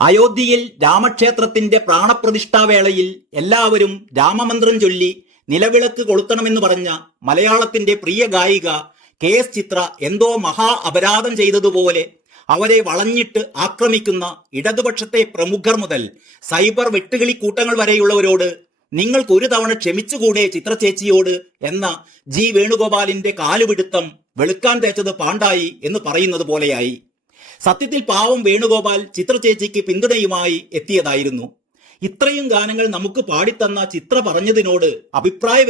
അയോധ്യയിൽ രാമക്ഷേത്രത്തിന്റെ പ്രാണപ്രതിഷ്ഠാവേളയിൽ എല്ലാവരും രാമമന്ത്രം ചൊല്ലി നിലവിളക്ക് കൊളുത്തണമെന്ന് പറഞ്ഞ മലയാളത്തിന്റെ പ്രിയ ഗായിക കെ എസ് ചിത്ര എന്തോ മഹാ അപരാധം ചെയ്തതുപോലെ അവരെ വളഞ്ഞിട്ട് ആക്രമിക്കുന്ന ഇടതുപക്ഷത്തെ പ്രമുഖർ മുതൽ സൈബർ വെട്ടുകിളി കൂട്ടങ്ങൾ വരെയുള്ളവരോട് നിങ്ങൾക്ക് ഒരു തവണ ക്ഷമിച്ചുകൂടെ ചിത്ര ചേച്ചിയോട് എന്ന ജി വേണുഗോപാലിന്റെ കാലുപിടുത്തം വെളുക്കാൻ തേച്ചത് പാണ്ടായി എന്ന് പറയുന്നത് പോലെയായി. സത്യത്തിൽ പാവം വേണുഗോപാൽ ചിത്രചേച്ചിക്ക് പിന്തുണയുമായി എത്തിയതായിരുന്നു. ഇത്രയും ഗാനങ്ങൾ നമുക്ക് പാടിത്തന്ന ചിത്ര പറഞ്ഞതിനോട് അഭിപ്രായ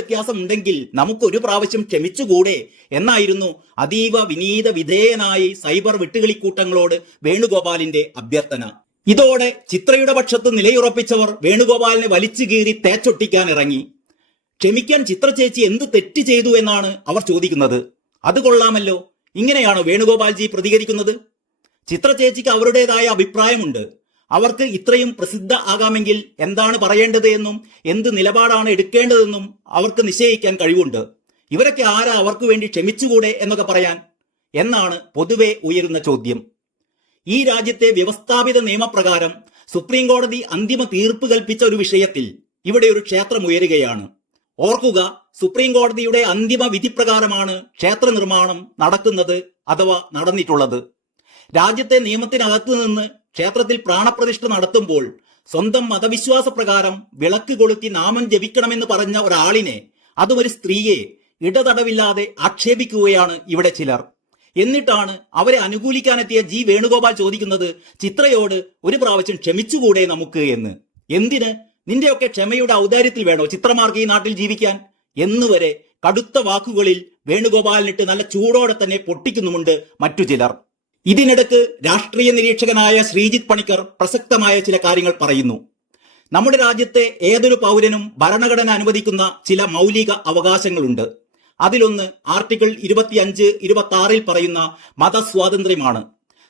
നമുക്ക് ഒരു പ്രാവശ്യം ക്ഷമിച്ചുകൂടെ എന്നായിരുന്നു അതീവ വിനീത വിധേയനായി സൈബർ വിട്ടുകളിക്കൂട്ടങ്ങളോട് വേണുഗോപാലിന്റെ അഭ്യർത്ഥന. ഇതോടെ ചിത്രയുടെ പക്ഷത്ത് നിലയുറപ്പിച്ചവർ വേണുഗോപാലിനെ വലിച്ചു കീറി തേച്ചൊട്ടിക്കാൻ ഇറങ്ങി. ക്ഷമിക്കാൻ ചിത്ര ചേച്ചി എന്ത് തെറ്റ് ചെയ്തു എന്നാണ് അവർ ചോദിക്കുന്നത്. അത് കൊള്ളാമല്ലോ. ഇങ്ങനെയാണോ വേണുഗോപാൽജി പ്രതികരിക്കുന്നത്? ചിത്ര ചേച്ചിക്ക് അവരുടേതായ അഭിപ്രായമുണ്ട്. അവർക്ക് ഇത്രയും പ്രസിദ്ധ ആകാമെങ്കിൽ എന്താണ് പറയേണ്ടത് എന്നും എന്ത് നിലപാടാണ് എടുക്കേണ്ടതെന്നും അവർക്ക് നിശ്ചയിക്കാൻ കഴിവുണ്ട്. ഇവരൊക്കെ ആരാ അവർക്ക് വേണ്ടി ക്ഷമിച്ചുകൂടെ എന്നൊക്കെ പറയാൻ എന്നാണ് പൊതുവെ ഉയരുന്ന ചോദ്യം. ഈ രാജ്യത്തെ വ്യവസ്ഥാപിത നിയമപ്രകാരം സുപ്രീം കോടതി അന്തിമ തീർപ്പ് കൽപ്പിച്ച ഒരു വിഷയത്തിൽ ഇവിടെ ഒരു ക്ഷേത്രം ഉയരുകയാണ്. ഓർക്കുക സുപ്രീം കോടതിയുടെ അന്തിമ വിധിപ്രകാരമാണ് ക്ഷേത്ര നിർമ്മാണം നടക്കുന്നത് അഥവാ നടന്നിട്ടുള്ളത്. രാജ്യത്തെ നിയമത്തിനകത്ത് നിന്ന് ക്ഷേത്രത്തിൽ പ്രാണപ്രതിഷ്ഠ നടത്തുമ്പോൾ സ്വന്തം മതവിശ്വാസ പ്രകാരം വിളക്ക് കൊളുത്തി നാമം ജപിക്കണമെന്ന് പറഞ്ഞ ഒരാളിനെ അതും ഒരു സ്ത്രീയെ ഇടതടവില്ലാതെ ആക്ഷേപിക്കുകയാണ് ഇവിടെ ചിലർ. എന്നിട്ടാണ് അവരെ അനുകൂലിക്കാനെത്തിയ ജി വേണുഗോപാൽ ചോദിക്കുന്നത് ചിത്രയോട് ഒരു പ്രാവശ്യം ക്ഷമിച്ചുകൂടെ നമുക്ക് എന്ന്. എന്തിന്? നിന്റെയൊക്കെ ക്ഷമയുടെ ഔദാര്യത്തിൽ വേണോ ചിത്രമാർക്ക് ഈ നാട്ടിൽ ജീവിക്കാൻ? എന്നുവരെ കടുത്ത വാക്കുകളിൽ വേണുഗോപാലിനിട്ട് നല്ല ചൂടോടെ തന്നെ പൊട്ടിക്കുന്നുമുണ്ട് മറ്റു ചിലർ. ഇതിനിടക്ക് രാഷ്ട്രീയ നിരീക്ഷകനായ ശ്രീജിത് പണിക്കർ പ്രസക്തമായ ചില കാര്യങ്ങൾ പറയുന്നു. നമ്മുടെ രാജ്യത്തെ ഏതൊരു പൗരനും ഭരണഘടന അനുവദിക്കുന്ന ചില മൗലിക അവകാശങ്ങളുണ്ട്. അതിലൊന്ന് ആർട്ടിക്കിൾ ഇരുപത്തിയഞ്ച് ഇരുപത്തി ആറിൽ പറയുന്ന മതസ്വാതന്ത്ര്യമാണ്.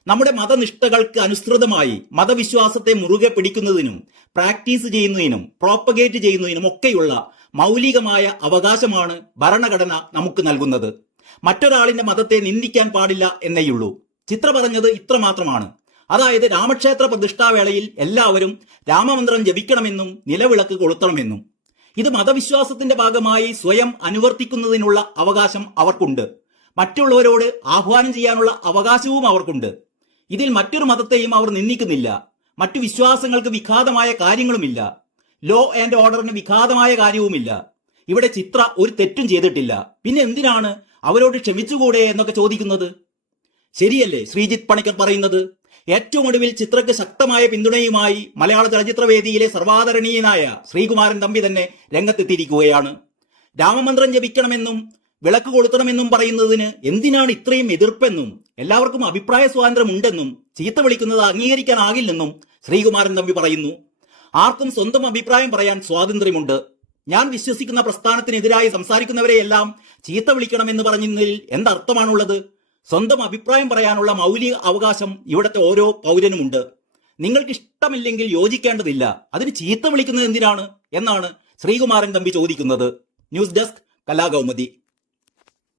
നമ്മുടെ മതനിഷ്ഠകൾക്ക് അനുസൃതമായി മതവിശ്വാസത്തെ മുറുകെ പിടിക്കുന്നതിനും പ്രാക്ടീസ് ചെയ്യുന്നതിനും പ്രോപ്പഗേറ്റ് ചെയ്യുന്നതിനും ഒക്കെയുള്ള മൗലികമായ അവകാശമാണ് ഭരണഘടന നമുക്ക് നൽകുന്നത്. മറ്റൊരാളിന്റെ മതത്തെ നിന്ദിക്കാൻ പാടില്ല എന്നേയുള്ളൂ. ചിത്ര പറഞ്ഞത് ഇത്ര മാത്രമാണ്. അതായത് രാമക്ഷേത്ര പ്രതിഷ്ഠാവേളയിൽ എല്ലാവരും രാമമന്ത്രം ജപിക്കണമെന്നും നിലവിളക്ക് കൊളുത്തണമെന്നും. ഇത് മതവിശ്വാസത്തിന്റെ ഭാഗമായി സ്വയം അനുവർത്തിക്കുന്നതിനുള്ള അവകാശം അവർക്കുണ്ട്. മറ്റുള്ളവരോട് ആഹ്വാനം ചെയ്യാനുള്ള അവകാശവും അവർക്കുണ്ട്. ഇതിൽ മറ്റൊരു മതത്തെയും അവർ നിന്ദിക്കുന്നില്ല. മറ്റു വിശ്വാസങ്ങൾക്ക് വിഘാതമായ കാര്യങ്ങളുമില്ല. ലോ ആൻഡ് ഓർഡറിന് വിഘാതമായ കാര്യവുമില്ല. ഇവിടെ ചിത്ര ഒരു തെറ്റും ചെയ്തിട്ടില്ല. പിന്നെ എന്തിനാണ് അവരോട് ക്ഷമിച്ചുകൂടെ എന്നൊക്കെ ചോദിക്കുന്നത്? ശരിയല്ലേ? ശ്രീജിത്ത് പണിക്കർ പറയുന്നത്? ഏറ്റവും ഒടുവിൽ ചിത്രയ്ക്ക് ശക്തമായ പിന്തുണയുമായി മലയാള ചലച്ചിത്ര വേദിയിലെ സർവാദരണീയനായ ശ്രീകുമാരൻ തമ്പി തന്നെ രംഗത്തെത്തിയിരിക്കുകയാണ്. രാമമന്ത്രം ജപിക്കണമെന്നും വിളക്ക് കൊളുത്തണമെന്നും പറയുന്നതിന് എന്തിനാണ് ഇത്രയും എതിർപ്പെന്നും എല്ലാവർക്കും അഭിപ്രായ സ്വാതന്ത്ര്യം ഉണ്ടെന്നും ചീത്ത വിളിക്കുന്നത് അംഗീകരിക്കാനാകില്ലെന്നും ശ്രീകുമാരൻ തമ്പി പറയുന്നു. ആർക്കും സ്വന്തം അഭിപ്രായം പറയാൻ സ്വാതന്ത്ര്യമുണ്ട്. ഞാൻ വിശ്വസിക്കുന്ന പ്രസ്ഥാനത്തിനെതിരായി സംസാരിക്കുന്നവരെയെല്ലാം ചീത്ത വിളിക്കണമെന്ന് പറഞ്ഞതിൽ എന്തർത്ഥമാണുള്ളത്? സ്വന്തം അഭിപ്രായം പറയാനുള്ള മൗലിക അവകാശം ഇവിടുത്തെ ഓരോ പൗരനുമുണ്ട്. നിങ്ങൾക്ക് ഇഷ്ടമില്ലെങ്കിൽ യോജിക്കേണ്ടതില്ല. അതിന് ചീത്ത വിളിക്കുന്നത് എന്തിനാണ്? എന്നാണ് ശ്രീകുമാരൻ തമ്പി ചോദിക്കുന്നത്. News desk Kalakaumudi.